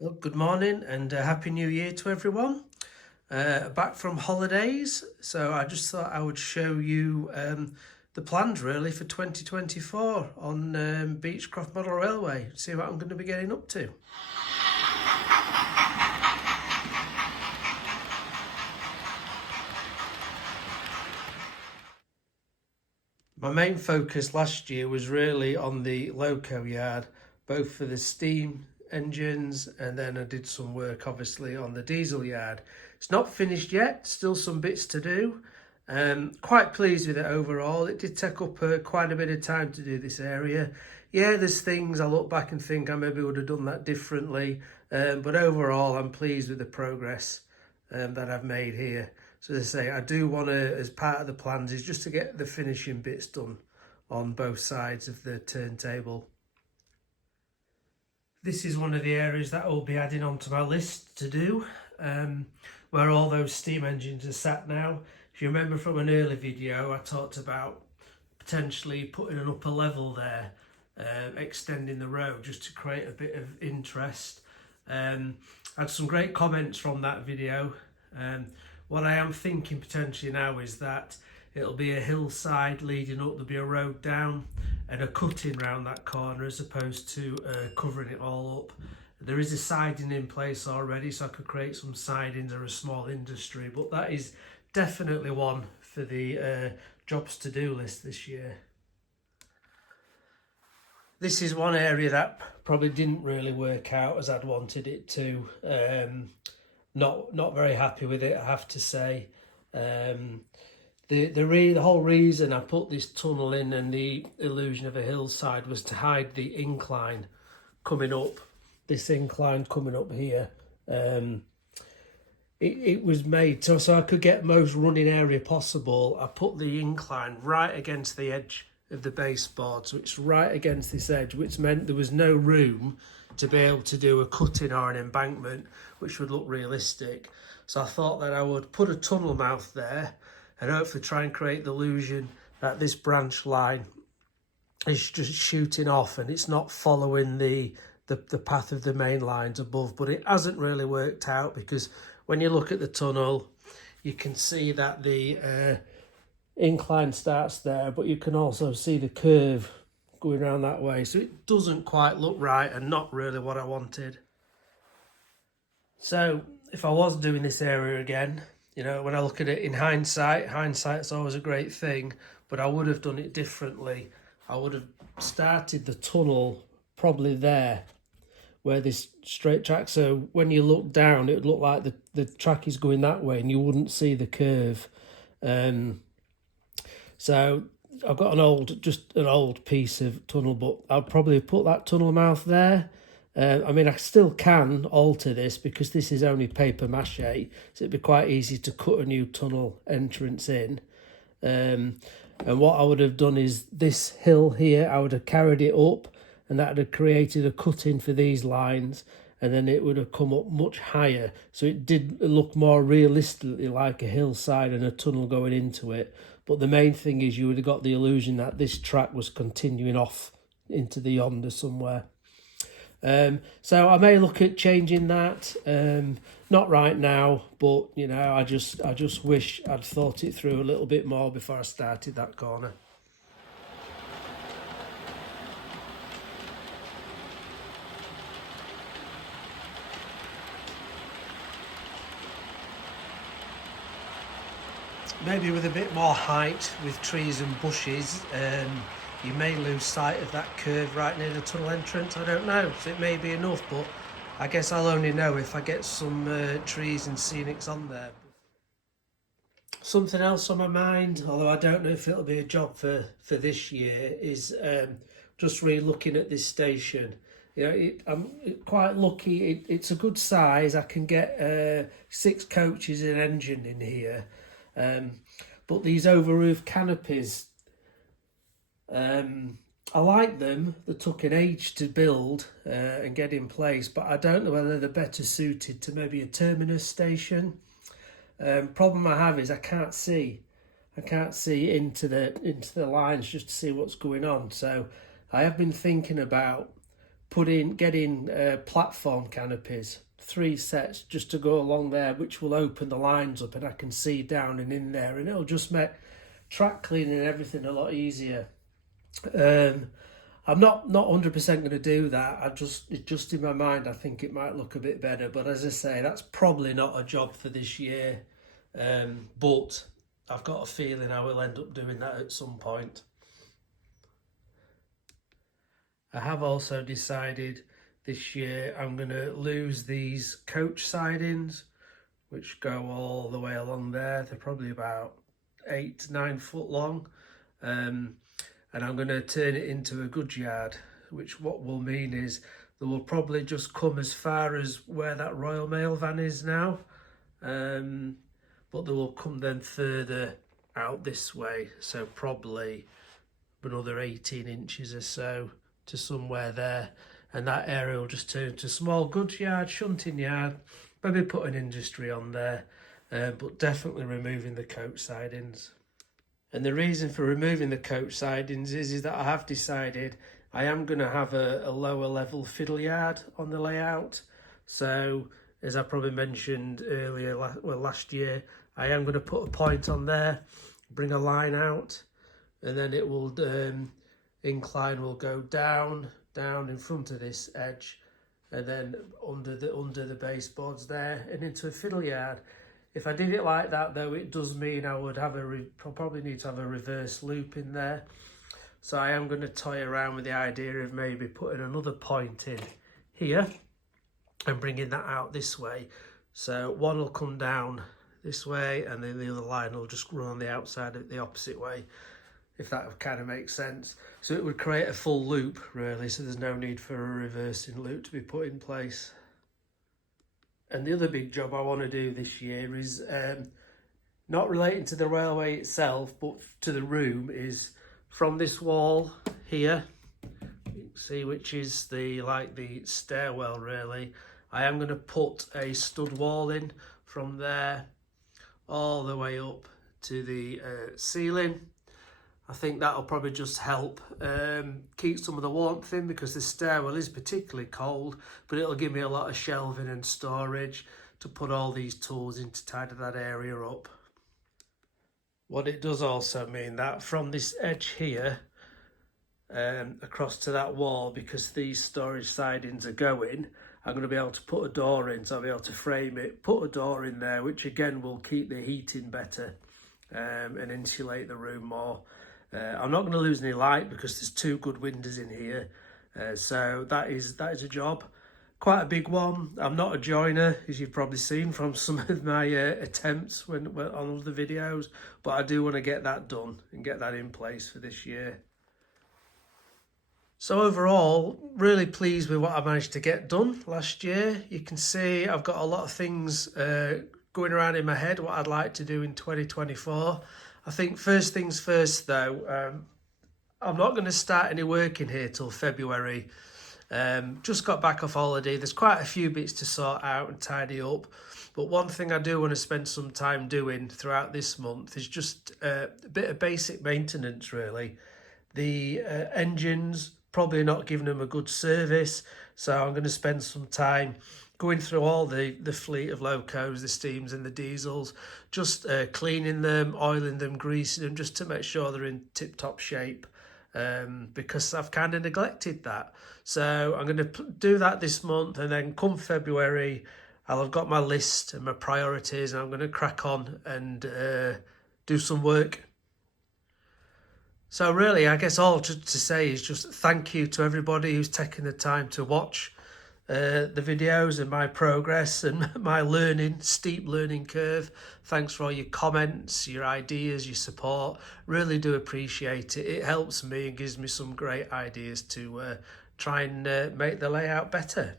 Well, good morning and Happy New Year to everyone. Back from holidays, so I just thought I would show you the plans really for 2024 on Beechcroft Model Railway. See what I'm going to be getting up to. My main focus last year was really on the loco yard, both for the steam engines, and then I did some work obviously on the diesel yard. It's not finished yet, still some bits to do. Quite pleased with it overall. It did take up quite a bit of time to do this area. Yeah, there's things I look back and think I maybe would have done that differently, but overall I'm pleased with the progress that I've made here. So as I say, I do want to, as part of the plans, is just to get the finishing bits done on both sides of the turntable. This is one of the areas that I'll be adding onto my list to do, where all those steam engines are sat now. If you remember from an early video, I talked about potentially putting an upper level there, extending the road just to create a bit of interest. I had some great comments from that video. What I am thinking potentially now is that it'll be a hillside leading up, there'll be a road down and a cutting round that corner as opposed to covering it all up. There is a siding in place already, so I could create some sidings or a small industry, but that is definitely one for the jobs to do list this year. This is one area that probably didn't really work out as I'd wanted it to. Not very happy with it, I have to say. The whole reason I put this tunnel in and the illusion of a hillside was to hide the incline coming up. This incline coming up here. It was made so I could get most running area possible. I put the incline right against the edge of the baseboard, so it's right against this edge, which meant there was no room to be able to do a cutting or an embankment which would look realistic. So I thought that I would put a tunnel mouth there and hopefully try and create the illusion that this branch line is just shooting off and it's not following the path of the main lines above. But it hasn't really worked out, because when you look at the tunnel you can see that the incline starts there, but you can also see the curve going around that way, so it doesn't quite look right and not really what I wanted. So if I was doing this area again, you know, when I look at it in hindsight's always a great thing, but I would have done it differently. I would have started the tunnel probably there where this straight track, so when you look down it would look like the track is going that way and you wouldn't see the curve. So I've got just an old piece of tunnel, but I'll probably put that tunnel mouth there. I mean, I still can alter this because this is only paper mache, so it'd be quite easy to cut a new tunnel entrance in. And what I would have done is this hill here, I would have carried it up, and that would have created a cutting for these lines, and then it would have come up much higher, so it did look more realistically like a hillside and a tunnel going into it. But the main thing is you would have got the illusion that this track was continuing off into the yonder somewhere. So I may look at changing that, not right now, but you know, I just wish I'd thought it through a little bit more before I started that corner. Maybe with a bit more height with trees and bushes, you may lose sight of that curve right near the tunnel entrance. I don't know, so it may be enough, but I guess I'll only know if I get some trees and scenics on there. Something else on my mind, although I don't know if it'll be a job for this year, is just really looking at this station. You know, I'm quite lucky. It's a good size. I can get 6 coaches and engine in here. But these over roof canopies, I like them. They took an age to build and get in place, but I don't know whether they're better suited to maybe a terminus station. Problem I have is I can't see into the lines just to see what's going on. So I have been thinking about getting platform canopies, 3 sets just to go along there, which will open the lines up and I can see down and in there, and it'll just make track cleaning and everything a lot easier. I'm not 100% going to do that. It's just in my mind, I think it might look a bit better. But as I say, that's probably not a job for this year. But I've got a feeling I will end up doing that at some point. I have also decided this year I'm going to lose these coach sidings, which go all the way along there. They're probably about 8 to 9 foot long. And I'm going to turn it into a goods yard, which what will mean is they will probably just come as far as where that Royal Mail van is now, but they will come then further out this way, so probably another 18 inches or so to somewhere there, and that area will just turn to a small goods yard, shunting yard, maybe put an industry on there, but definitely removing the coach sidings. And the reason for removing the coach sidings is that I have decided I am going to have a lower level fiddle yard on the layout. So, as I probably mentioned earlier, last year, I am going to put a point on there, bring a line out, and then it will, incline will go down in front of this edge, and then under the baseboards there and into a fiddle yard. If I did it like that, though, it does mean I would have probably need to have a reverse loop in there. So I am going to toy around with the idea of maybe putting another point in here and bringing that out this way. So one will come down this way and then the other line will just run on the outside of the opposite way, if that kind of makes sense. So it would create a full loop, really, so there's no need for a reversing loop to be put in place. And the other big job I want to do this year is not relating to the railway itself, but to the room, is from this wall here, you can see, which is the stairwell really. I am going to put a stud wall in from there all the way up to the ceiling. I think that'll probably just help keep some of the warmth in, because the stairwell is particularly cold, but it'll give me a lot of shelving and storage to put all these tools in to tidy that area up. What it does also mean that from this edge here across to that wall, because these storage sidings are going, I'm going to be able to put a door in, so I'll be able to frame it, put a door in there, which again will keep the heating better and insulate the room more. I'm not going to lose any light because there's 2 good windows in here, so that is a job. Quite a big one. I'm not a joiner, as you've probably seen from some of my attempts on other videos, but I do want to get that done and get that in place for this year. So overall, really pleased with what I managed to get done last year. You can see I've got a lot of things going around in my head, what I'd like to do in 2024. I think first things first though, I'm not going to start any work in here till February. Just got back off holiday. There's quite a few bits to sort out and tidy up. But one thing I do want to spend some time doing throughout this month is just a bit of basic maintenance really. The engines, probably not giving them a good service. So I'm going to spend some time going through all the fleet of locos, the steams and the diesels, just cleaning them, oiling them, greasing them, just to make sure they're in tip-top shape, because I've kind of neglected that. So I'm going to do that this month, and then come February, I'll have got my list and my priorities, and I'm going to crack on and do some work. So really, I guess all to say is just thank you to everybody who's taken the time to watch the videos and my progress and my steep learning curve. Thanks for all your comments, your ideas, your support. Really do appreciate it. It helps me and gives me some great ideas to try and make the layout better.